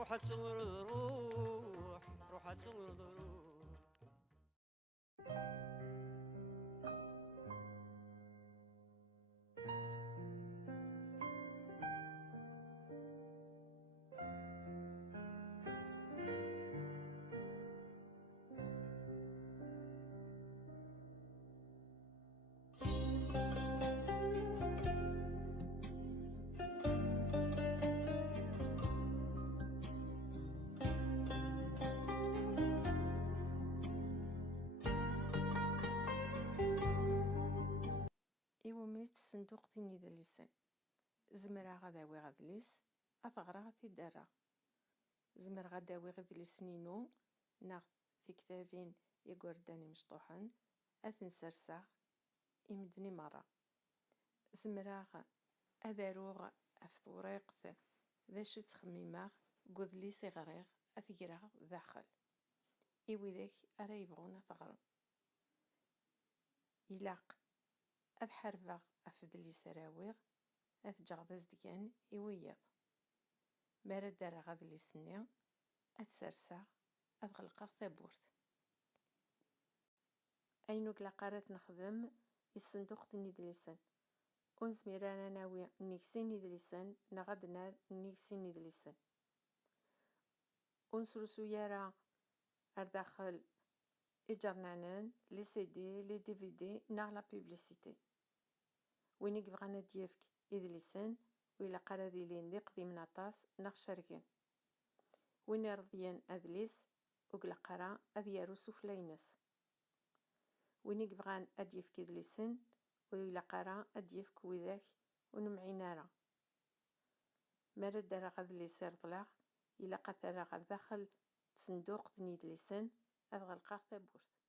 روح تصور روح روح تصور روح. إيوميت الصندوق ديال يدلسن زمرا غداوي غدلس أثغرا غتيدارا زمر غداوي غدلسنينو ناغ في كتابين يقرداني مشطوحن أثنسرساغ إمدني مرة زمراغ أذاروغ أفطوريقت ذا شو تخميماغ قذلي صغريغ أثقراغ داخل إيوي ذاك أرا يبغون أثغرم إلاق أذ حرفاغ أفدلي سراويغ أثجاغ ذا زدقان إوياض مارا دارا غادلي سنيا أتسرساغ أغلقاغ ثابورت أينوك لقارات نخدم الصندوق ديال يدلسن ونزمير أنا ناوي نيكسين يدلسن نغاد نار نيكسين يدلسن ونسرسو يارا أرداخل إجرنانان لي سيدي لي ديفيدي ناغ لا بيبليسيتي وين يبغانا ديفك يدلسن وإلا قرا ذي لين ذي قديم ناطاس ناغ شاركين وين يرضيان أدليس وقلا قرا أذيارو سفلينس وين يبغان أديفك يدلسن وإلا قرا أديفك وذاك ونمعينارا مارا دارا غادلي سير طلاغ إلا قثرا غير داخل صندوق ديال يدلسن أغلقاغ ثابورت